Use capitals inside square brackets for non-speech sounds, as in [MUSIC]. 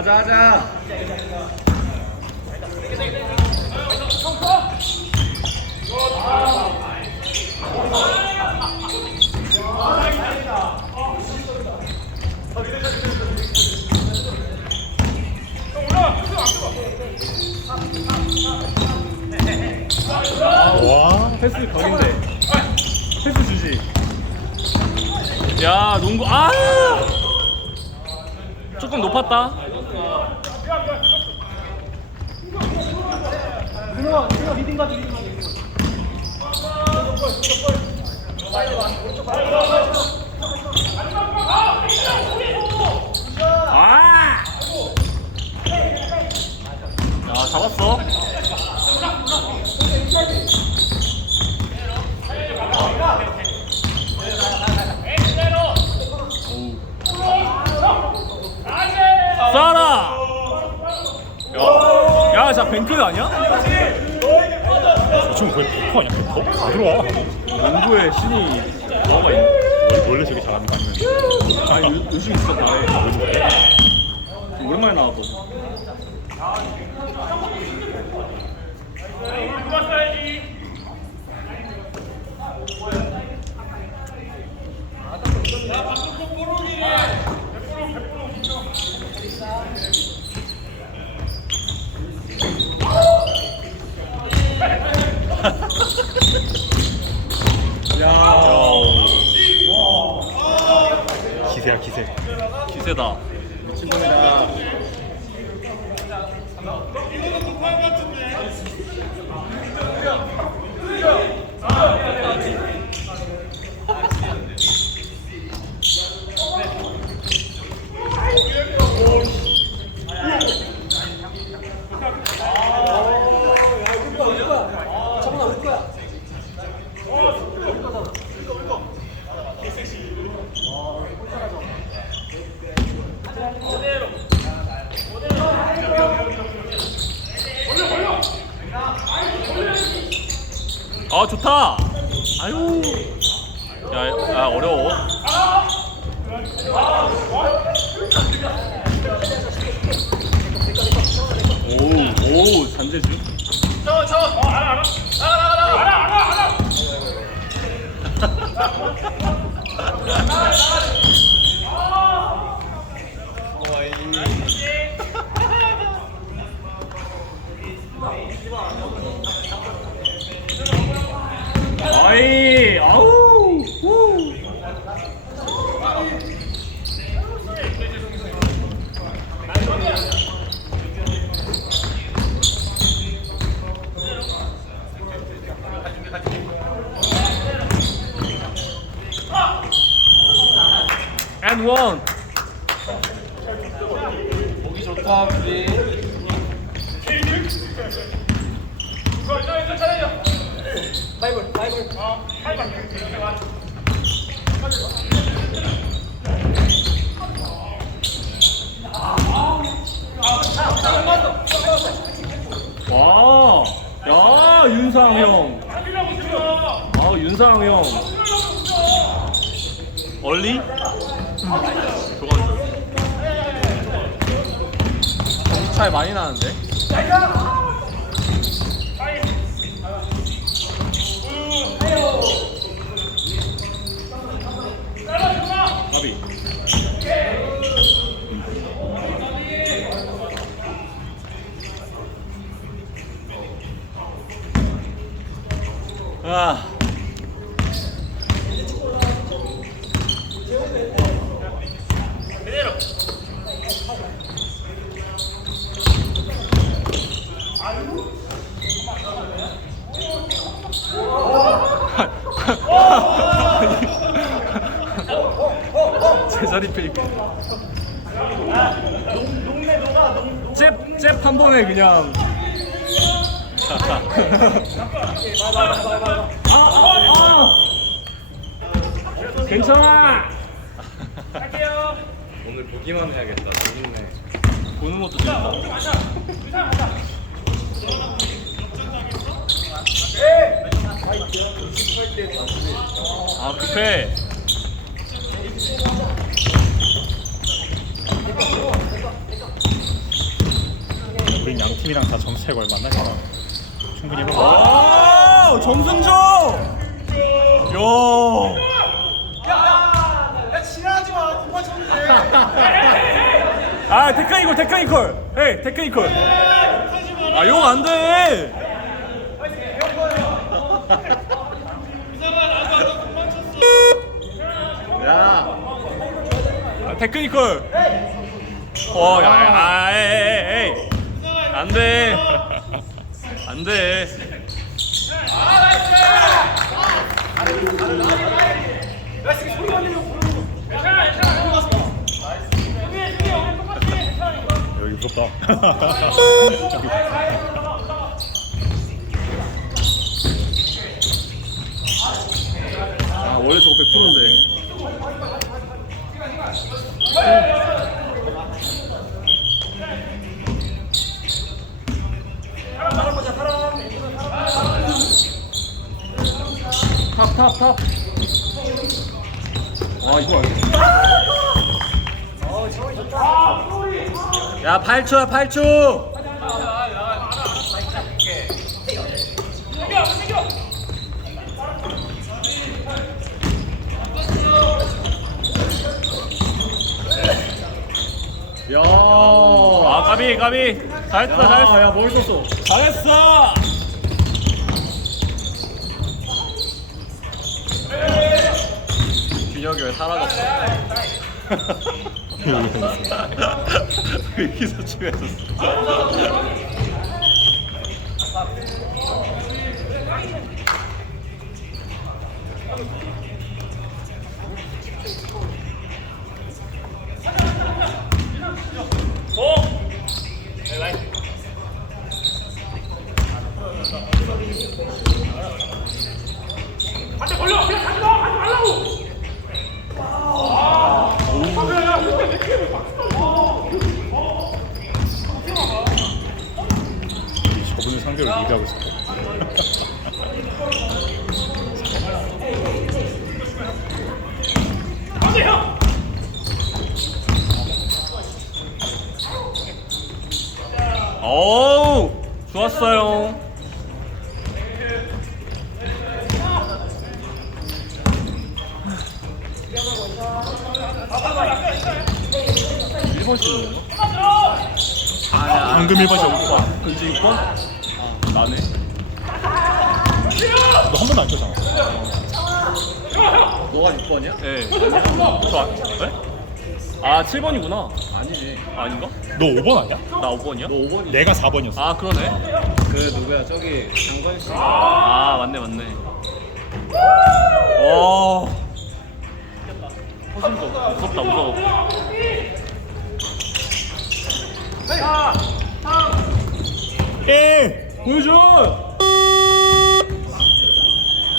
가자 하자. 와. 패스 각인데. 패스 주지. 야 농구 아. 조금 높았다. 아! 야, 잡았어. 쏴라! 자 뱅크 아니야? 저 친구 거의 백퍼 아니야? 백퍼? 다 들어와. 농구의 신이 뭐가 있는? 원래, 원래 저기 잘하는 거 아니면 아니 요, 요즘 좋아해? 좀 오랜만에 나왔거든. 야, 기세다. 친구입니다. 아 좋다. 아유. 야, 야 어려워. 오우 오 잔재주. 아이 아우. 우. And one. 보기 좋다, 우리. 와, 야 윤상 형. 아 윤상 형. 얼리? 좋아. 차이 많이 나는데? 가비. 아. 제자리 페이크. 잽 잽한 번에 그냥. [LAUGHS] 아, 아, 아. 괜찮아. 오늘 보기만 해야겠다. 재밌네. 보는 것도 좋다. 아 급해. 팀이랑 다 점수 차이가 얼마 안 나니까 충분히 거아 정승조 야 아, 테크니컬, 테크니컬. 헤이, 테크니컬. 아, 욕안 돼. 야 아, 테크니컬. 어, 야, 야, 아, 에이, 에이, 에이. 안 돼. 안 돼. 여기 무섭다 여기 아, 원래 저거 100%인데. 탑, 탑, 탑. 아, 이거 알겠다. 야, 8초야, 8초. 야. 아, 까비, 까비. 잘했다, 잘했어. 야, 야 멋있었어. 잘했어. 균혁이 왜 사라졌어? 여기서 치면서. 저분을 상대로 리드하고 있어 어우, 좋았어요. 일본 씨는 아니야. 방금 1번이야 근지 6번? 아, 나네. 너 한 번도 안 쳤잖아 너가 6번이야? 예. 저, 아- 네? 아, 7번이구나. 아니지. 아닌가? 너 5번 아니야? 나 5번이야? 너 5번이. 내가 4번이었어 아, 그러네. 그 누구야? 저기 장건 씨. 아, 맞네, 맞네. 와. 허심도 무섭다, 무서워. 예! 보여줘!